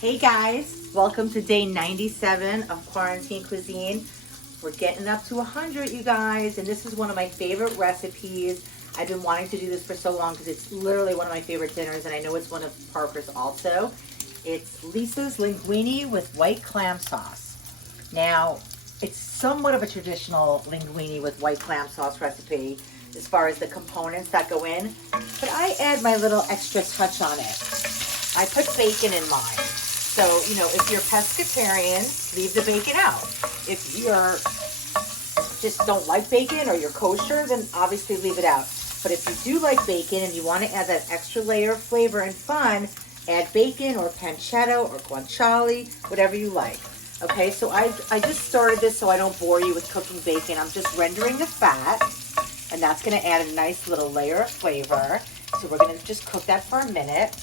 Hey guys, welcome to day 97 of Quarantine Cuisine. We're getting up to 100, you guys, and this is one of my favorite recipes. I've been wanting to do this for so long because it's literally one of my favorite dinners, and I know it's one of Parker's also. It's Lisa's linguine with white clam sauce. Now, it's somewhat of a traditional linguine with white clam sauce recipe as far as the components that go in, but I add my little extra touch on it. I put bacon in mine. So, you know, if you're pescatarian, leave the bacon out. If you're just don't like bacon or you're kosher, then obviously leave it out. But if you do like bacon and you want to add that extra layer of flavor and fun, add bacon or pancetta or guanciale, whatever you like. Okay, so I just started this so I don't bore you with cooking bacon. I'm just rendering the fat, and that's going to add a nice little layer of flavor. So we're going to just cook that for a minute.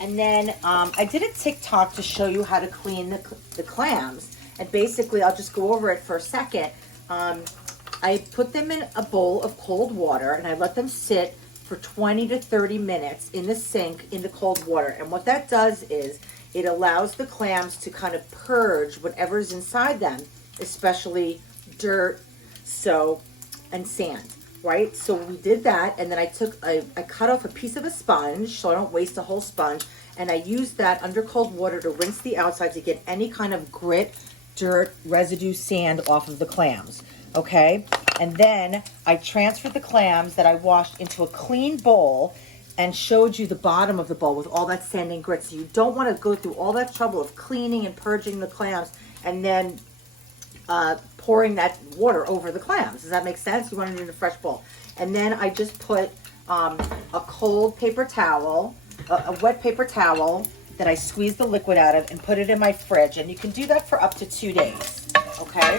And then I did a TikTok to show you how to clean the clams. And basically, I'll just go over it for a second. I put them in a bowl of cold water, and I let them sit for 20 to 30 minutes in the sink in the cold water. And what that does is it allows the clams to kind of purge whatever's inside them, especially dirt, soap, and sand. Right, so we did that, and then I cut off a piece of a sponge so I don't waste a whole sponge, and I used that under cold water to rinse the outside to get any kind of grit, dirt, residue, sand off of the clams. Okay, and then I transferred the clams that I washed into a clean bowl and showed you the bottom of the bowl with all that sand and grit. So you don't want to go through all that trouble of cleaning and purging the clams and then pouring that water over the clams. Does that make sense? You want it in a fresh bowl. And then I just put a cold paper towel, a wet paper towel that I squeezed the liquid out of and put it in my fridge. And you can do that for up to 2 days. Okay?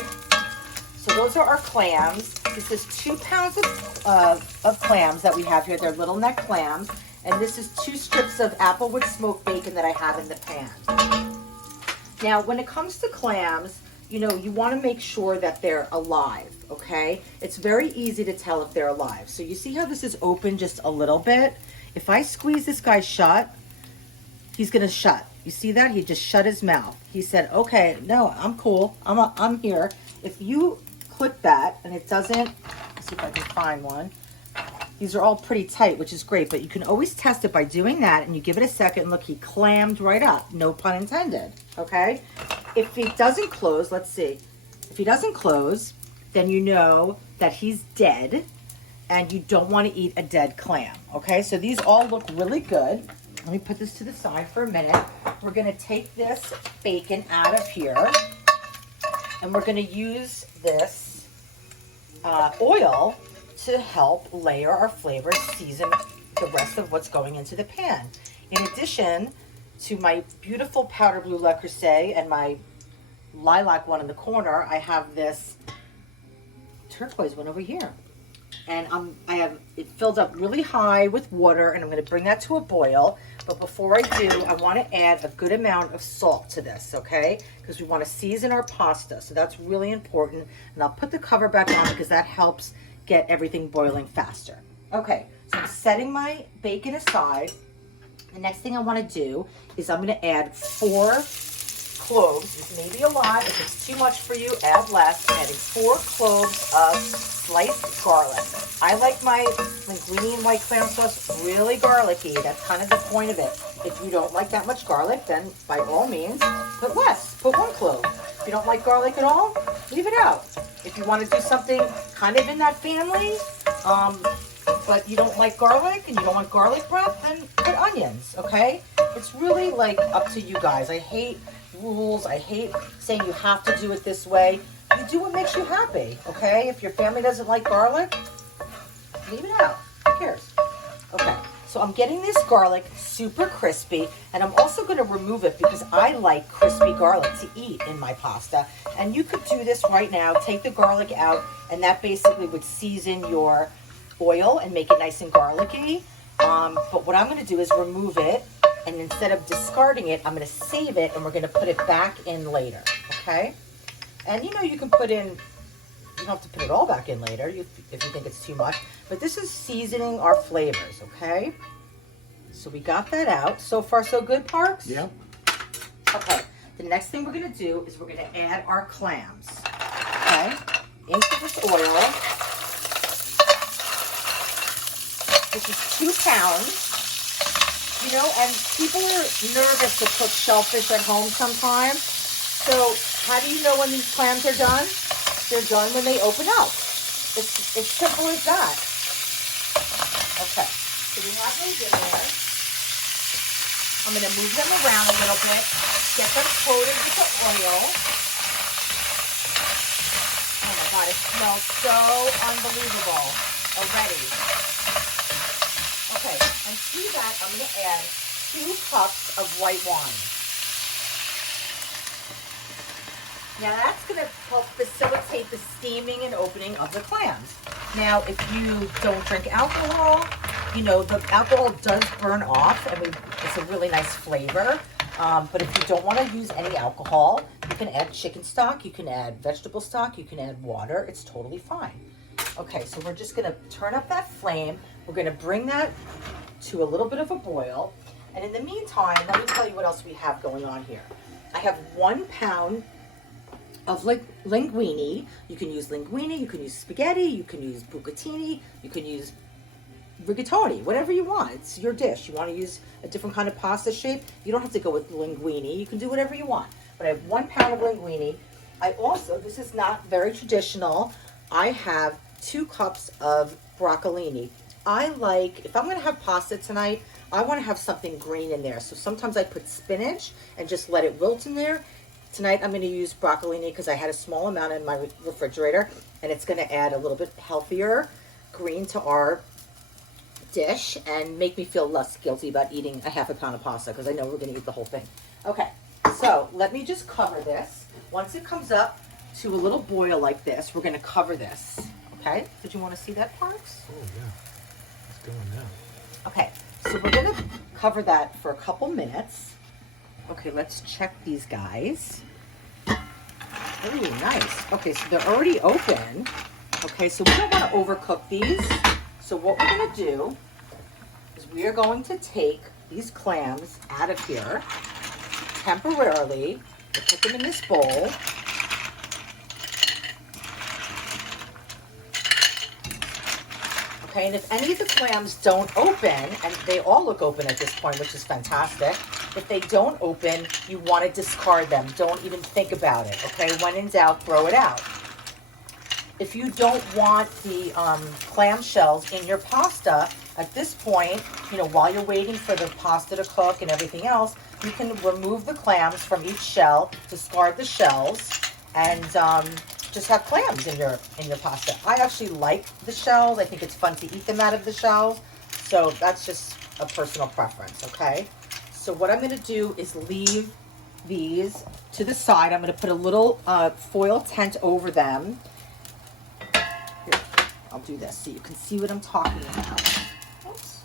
So those are our clams. This is 2 pounds of clams that we have here. They're Littleneck Clams. And this is 2 strips of Applewood Smoked Bacon that I have in the pan. Now, when it comes to clams, you know, you want to make sure that they're alive, okay? It's very easy to tell if they're alive. So you see how this is open just a little bit? If I squeeze this guy shut, he's going to shut. You see that? He just shut his mouth. He said, okay, no, I'm cool. I'm here. If you click that and it doesn't, let's see if I can find one. These are all pretty tight, which is great, but you can always test it by doing that, and you give it a second. Look, he clammed right up. No pun intended, okay? If he doesn't close, let's see. If he doesn't close, then you know that he's dead, and you don't want to eat a dead clam, okay? So these all look really good. Let me put this to the side for a minute. We're going to take this bacon out of here, and we're going to use this oil to help layer our flavors, season the rest of what's going into the pan. In addition to my beautiful powder blue Le Creuset and my lilac one in the corner, I have this turquoise one over here. And I have it filled up really high with water, and I'm going to bring that to a boil. But before I do, I want to add a good amount of salt to this, okay? Because we want to season our pasta, so that's really important. And I'll put the cover back on because that helps get everything boiling faster. Okay, so I'm setting my bacon aside. The next thing I want to do is I'm going to add 4 cloves. This may be a lot. If it's too much for you, add less. I'm adding 4 cloves of sliced garlic. I like my linguine white clam sauce really garlicky. That's kind of the point of it. If you don't like that much garlic, then by all means, put less. Put 1 clove. If you don't like garlic at all, leave it out. If you want to do something kind of in that family, but you don't like garlic and you don't want garlic breath, then put onions, okay? It's really like up to you guys. I hate rules. I hate saying you have to do it this way. You do what makes you happy, okay? If your family doesn't like garlic, leave it out. Who cares? Okay, so I'm getting this garlic super crispy, and I'm also going to remove it because I like crispy garlic to eat in my pasta. And you could do this right now. Take the garlic out, and that basically would season your oil and make it nice and garlicky. But what I'm going to do is remove it, and instead of discarding it, I'm going to save it, and we're going to put it back in later, okay? And you know, you can put in, you don't have to put it all back in later if you think it's too much, but this is seasoning our flavors, okay? So we got that out. So far, so good, Parks? Yeah. Okay, the next thing we're gonna do is we're gonna add our clams, okay, into this oil. This is 2 pounds. You know, and people are nervous to cook shellfish at home sometimes. So how do you know when these clams are done? They're done when they open up. It's simple as that. Okay, so we have those in there. I'm going to move them around a little bit, get them coated with the oil. Oh my God, it smells so unbelievable already. Okay, and to that, I'm going to add 2 cups of white wine. Now that's going to help facilitate the steaming and opening of the clams. Now, if you don't drink alcohol, you know, the alcohol does burn off. I mean, it's a really nice flavor. But if you don't want to use any alcohol, you can add chicken stock, you can add vegetable stock, you can add water. It's totally fine. Okay, so we're just going to turn up that flame. We're going to bring that to a little bit of a boil. And in the meantime, let me tell you what else we have going on here. I have 1 pound of linguine. You can use linguine, you can use spaghetti, you can use bucatini, you can use rigatoni, whatever you want. It's your dish. You want to use a different kind of pasta shape, you don't have to go with linguine. You can do whatever you want. But I have 1 pound of linguine. I also, this is not very traditional, I have 2 cups of broccolini. I like, if I'm going to have pasta tonight, I want to have something green in there. So sometimes I put spinach and just let it wilt in there. Tonight I'm going to use broccolini because I had a small amount in my refrigerator, and it's going to add a little bit healthier green to our dish and make me feel less guilty about eating a ½ pound of pasta because I know we're going to eat the whole thing. Okay, so let me just cover this. Once it comes up to a little boil like this, we're going to cover this. Okay, did you want to see that, Parks? Oh yeah, it's going now. Okay, so we're going to cover that for a couple minutes. Okay, let's check these guys. Oh, nice. Okay, so they're already open. Okay, so we don't want to overcook these. So what we're going to do is we are going to take these clams out of here temporarily. We'll put them in this bowl. Okay, and if any of the clams don't open, and they all look open at this point, which is fantastic. If they don't open, you want to discard them. Don't even think about it, okay? When in doubt, throw it out. If you don't want the clam shells in your pasta, at this point, you know, while you're waiting for the pasta to cook and everything else, you can remove the clams from each shell, discard the shells, and just have clams in your pasta. I actually like the shells. I think it's fun to eat them out of the shells. So that's just a personal preference, okay? So what I'm going to do is leave these to the side. I'm going to put a little foil tent over them. Here, I'll do this so you can see what I'm talking about. Oops.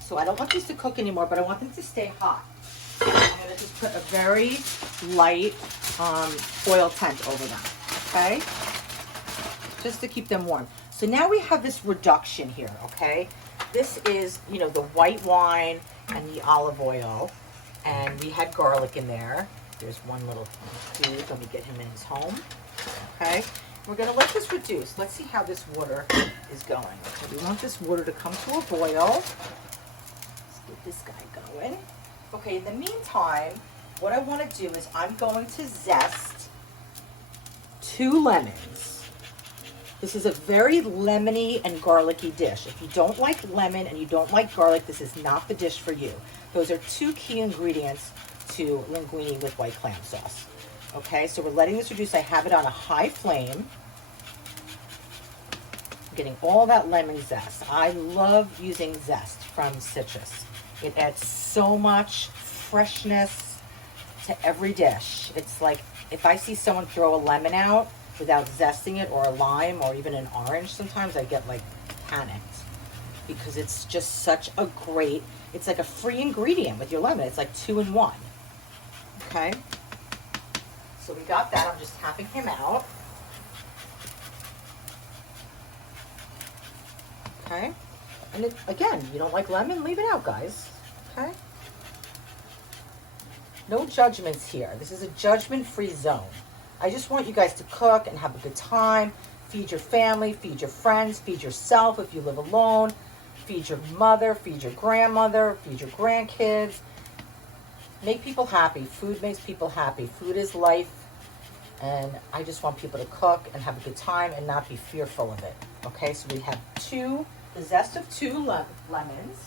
So I don't want these to cook anymore, but I want them to stay hot. I'm going to just put a very light foil tent over them, okay? Just to keep them warm. So now we have this reduction here, okay? This is, you know, the white wine and the olive oil, and we had garlic in there. There's one little dude. Let me get him in his home, okay? We're gonna let this reduce. Let's see how this water is going. Okay, we want this water to come to a boil. Let's get this guy going. Okay, in the meantime, what I wanna do is I'm going to zest 2 lemons. This is a very lemony and garlicky dish. If you don't like lemon and you don't like garlic, this is not the dish for you. Those are 2 key ingredients to linguine with white clam sauce. Okay, so we're letting this reduce. I have it on a high flame. I'm getting all that lemon zest. I love using Zest from citrus. It adds so much freshness to every dish. It's like if I see someone throw a lemon out without zesting it, or a lime, or even an orange, sometimes I get like panicked because it's just such a great, it's like a free ingredient with your lemon. It's like 2 in 1. Okay, so we got that. I'm just tapping him out. Okay, And it, again, you don't like lemon, leave it out, guys. Okay? No judgments here. This is a judgment-free zone. I just want you guys to cook and have a good time. Feed your family, feed your friends, feed yourself if you live alone. Feed your mother, feed your grandmother, feed your grandkids. Make people happy. Food makes people happy. Food is life. And I just want people to cook and have a good time and not be fearful of it. Okay, so we have the zest of 2 lemons.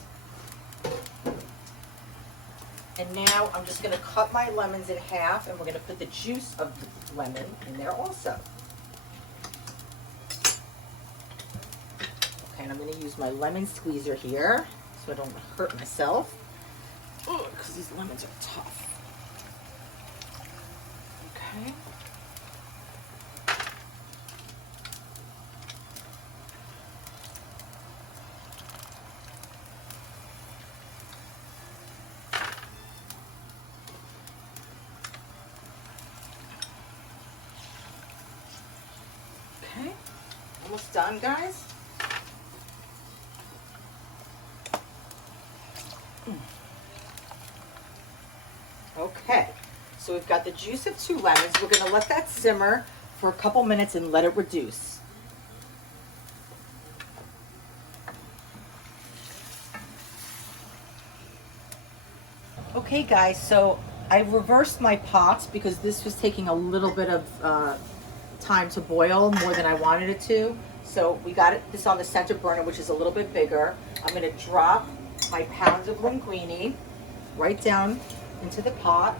And now I'm just going to cut my lemons in half, and we're going to put the juice of the lemon in there also. Okay, and I'm going to use my lemon squeezer here so I don't hurt myself. Oh, because these lemons are tough. Okay. Okay, almost done, guys. Okay, so we've got the juice of 2 lemons. We're going to let that simmer for a couple minutes and let it reduce. Okay, guys, so I reversed my pots because this was taking a little bit of time to boil, more than I wanted it to. So we got this on the center burner, which is a little bit bigger. I'm going to drop my pounds of linguine right down into the pot.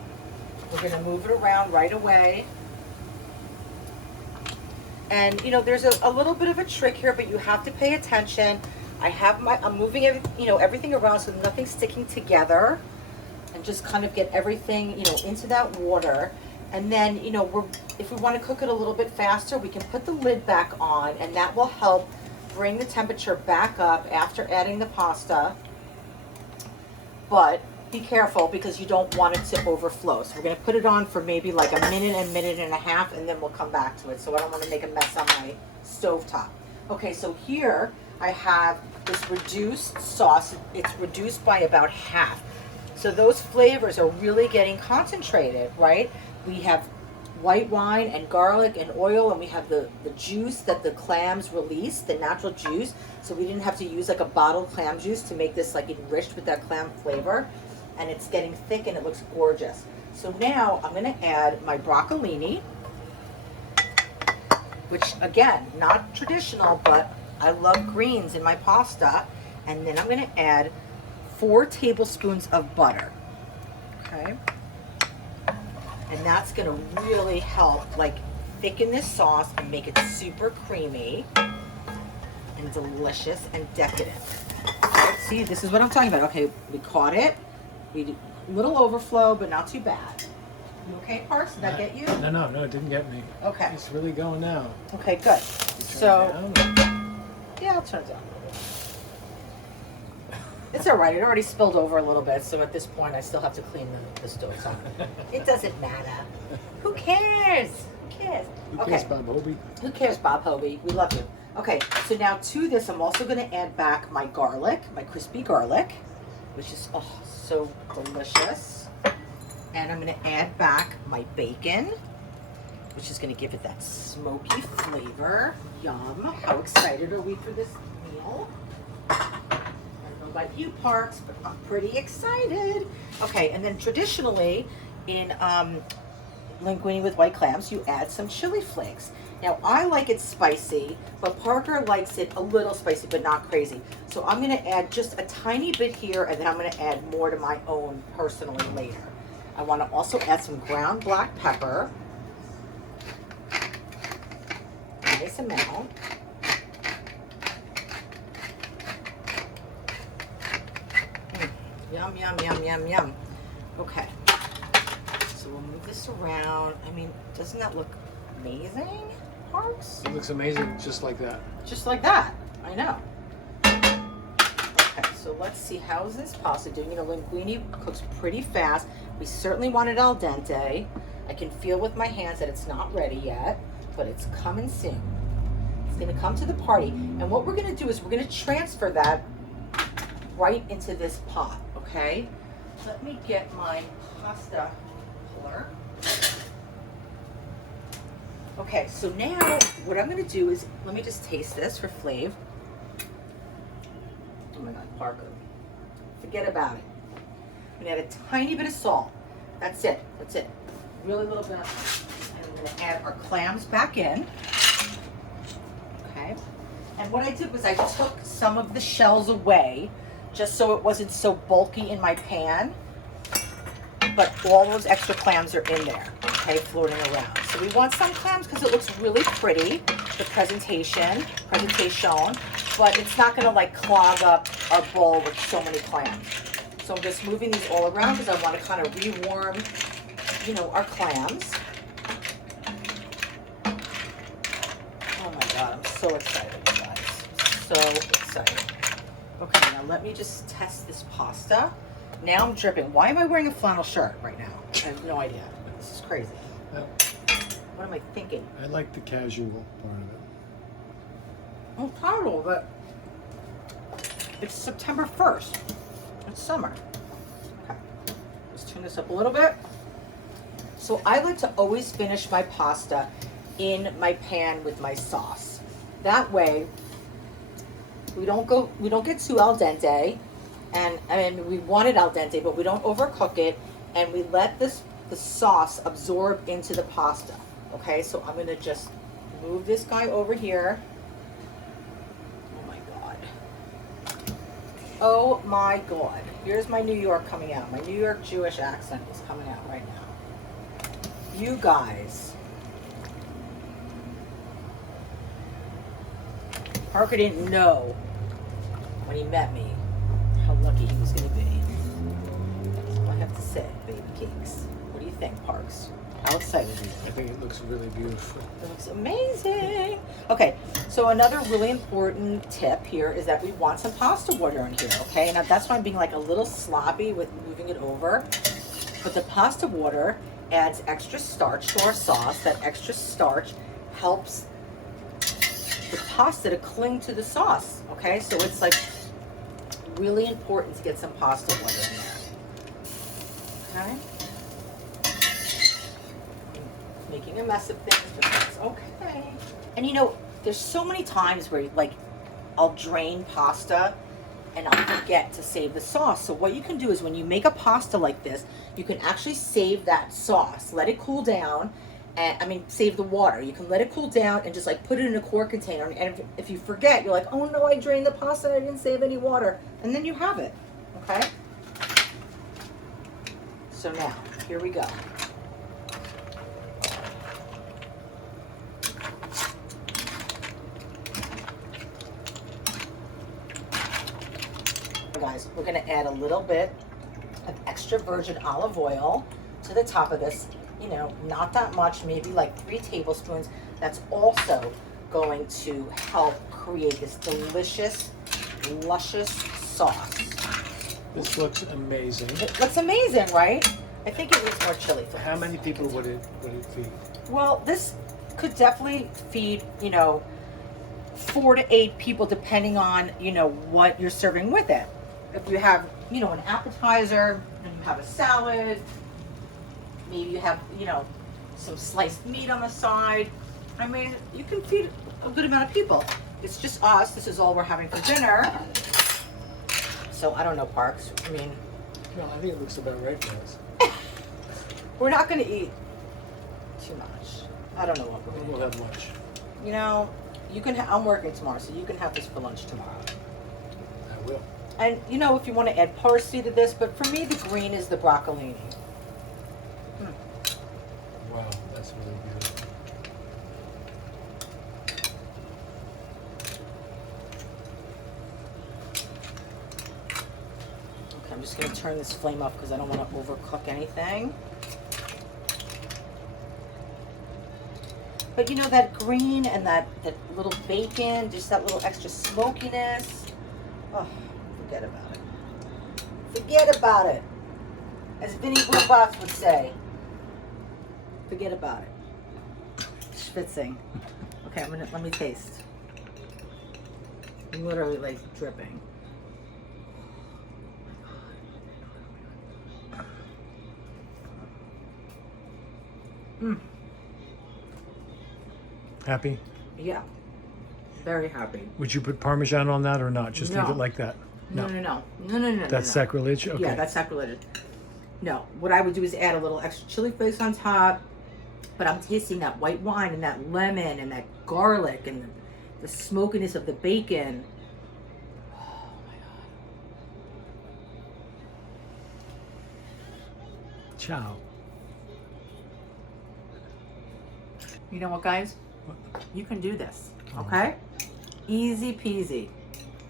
We're going to move it around right away. And you know, there's a little bit of a trick here, but you have to pay attention. I'm moving everything around so nothing's sticking together, and just kind of get everything, into that water. And then, if we want to cook it a little bit faster, we can put the lid back on, and that will help bring the temperature back up after adding the pasta. But be careful because you don't want it to overflow. So we're going to put it on for maybe like a minute and a half, and then we'll come back to it. So I don't want to make a mess on my stovetop. Okay, so here I have this reduced sauce. It's reduced by about half. So those flavors are really getting concentrated, right? We have white wine and garlic and oil, and we have the juice that the clams release, the natural juice. So we didn't have to use like a bottled clam juice to make this like enriched with that clam flavor. And it's getting thick and it looks gorgeous. So now I'm going to add my broccolini, which again, not traditional, but I love greens in my pasta. And then I'm going to add 4 tablespoons of butter. Okay. And that's going to really help like thicken this sauce and make it super creamy and delicious and decadent. Okay, see, this is what I'm talking about. Okay, we caught it. We did a little overflow, but not too bad. You okay, Parks? Did that get you? No, it didn't get me. Okay. It's really going now. Okay, good. So, yeah, I'll turn it down. It's all right. It already spilled over a little bit, so at this point, I still have to clean the stove top. It doesn't matter. Who cares? Who cares? Who cares, Bob Hobie? Who cares, Bob Hobie? We love you. Okay, so now to this, I'm also going to add back my garlic, my crispy garlic, which is so delicious. And I'm going to add back my bacon, which is going to give it that smoky flavor. Yum. How excited are we for this meal? About you, Parks, but I'm pretty excited. Okay, and then traditionally in linguine with white clams, you add some chili flakes. Now I like it spicy, but Parker likes it a little spicy, but not crazy. So I'm going to add just a tiny bit here, and then I'm going to add more to my own personally later. I want to also add some ground black pepper. Nice amount. Yum, yum, yum, yum, yum. Okay. So we'll move this around. I mean, doesn't that look amazing, Parks? It looks amazing just like that. Just like that. I know. Okay, so let's see. How is this pasta doing? Linguine cooks pretty fast. We certainly want it al dente. I can feel with my hands that it's not ready yet, but it's coming soon. It's going to come to the party. And what we're going to do is we're going to transfer that right into this pot, okay? Let me get my pasta puller. Okay, so now what I'm gonna do is, let me just taste this for flavor. Oh my God, Parker. Forget about it. I'm gonna add a tiny bit of salt. That's it, that's it. Really little bit. And we're gonna add our clams back in. Okay. And what I did was I took some of the shells away just so it wasn't so bulky in my pan. But all those extra clams are in there, okay, floating around. So we want some clams because it looks really pretty, the presentation, but it's not gonna like clog up our bowl with so many clams. So I'm just moving these all around because I want to kind of rewarm, you know, our clams. Oh my God, I'm so excited, you guys. So excited. Okay, now let me just test this pasta. Now I'm dripping. Why am I wearing a flannel shirt right now? I have no idea. This is crazy. What am I thinking? I like the casual part of it. Oh, totally, but it's September 1st. It's summer. Okay, let's turn this up a little bit. So I like to always finish my pasta in my pan with my sauce. That way, we don't get too al dente, and I mean we want it al dente, but we don't overcook it, and we let the sauce absorb into the pasta. Okay, so I'm gonna just move this guy over here. Oh my God. Oh my God. Here's my New York coming out. My New York Jewish accent is coming out right now. You guys. Parker didn't know when he met me how lucky he was going to be. That's all I have to say, baby cakes. What do you think, Parks? How excited are you? I think it looks really beautiful. It looks amazing. Okay, so another really important tip here is that we want some pasta water in here, okay? Now that's why I'm being like a little sloppy with moving it over. But the pasta water adds extra starch to our sauce. That extra starch helps the pasta to cling to the sauce, okay? So it's like really important to get some pasta water in there, okay? Making a mess of things, but that's okay. And you know, there's so many times where like I'll drain pasta and I'll forget to save the sauce. So what you can do is when you make a pasta like this, you can actually save that sauce, let it cool down, and save the water. You can let it cool down and just like put it in a quart container. And if you forget, you're like, oh no, I drained the pasta and I didn't save any water. And then you have it, okay? So now, here we go. Guys, we're going to add a little bit of extra virgin olive oil to the top of this. You know, not that much, maybe like 3 tablespoons. That's also going to help create this delicious, luscious sauce. This looks amazing. It looks amazing, right? I think it needs more chili flakes. How many people would it feed? Well, this could definitely feed, you know, 4 to 8 people depending on, you know, what you're serving with it. If you have, you know, an appetizer, and you have a salad, maybe you have, you know, some sliced meat on the side. I mean, you can feed a good amount of people. It's just us. This is all we're having for dinner. So I don't know, Parks. I mean, No, I think it looks about right for us. we're not going to eat too much. I don't know what we're going to We'll have lunch. You know, you can. I'm working tomorrow, so you can have this for lunch tomorrow. I will. And you know, if you want to add parsley to this, but for me, the green is the broccolini. Wow, that's really beautiful. Okay, I'm just going to turn this flame up because I don't want to overcook anything. But you know, that green and that little bacon, just that little extra smokiness. Oh, forget about it. Forget about it. As Vinnie Robots would say. Forget about it. Schwitzing. Okay, let me taste. I'm literally like dripping. Happy? Yeah. Very happy. Would you put Parmesan on that or not? Just leave No. it like that? No. That's no. sacrilege? Okay. Yeah, that's sacrilege. No, what I would do is add a little extra chili flakes on top, but I'm tasting that white wine and that lemon and that garlic and the smokiness of the bacon. Oh my God. Ciao. You know what, guys? You can do this, okay? Easy peasy.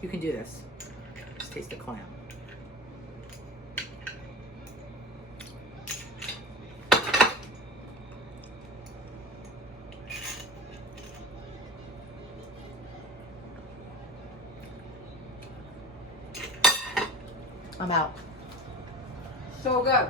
You can do this. Just taste the clam. I'm out. So good.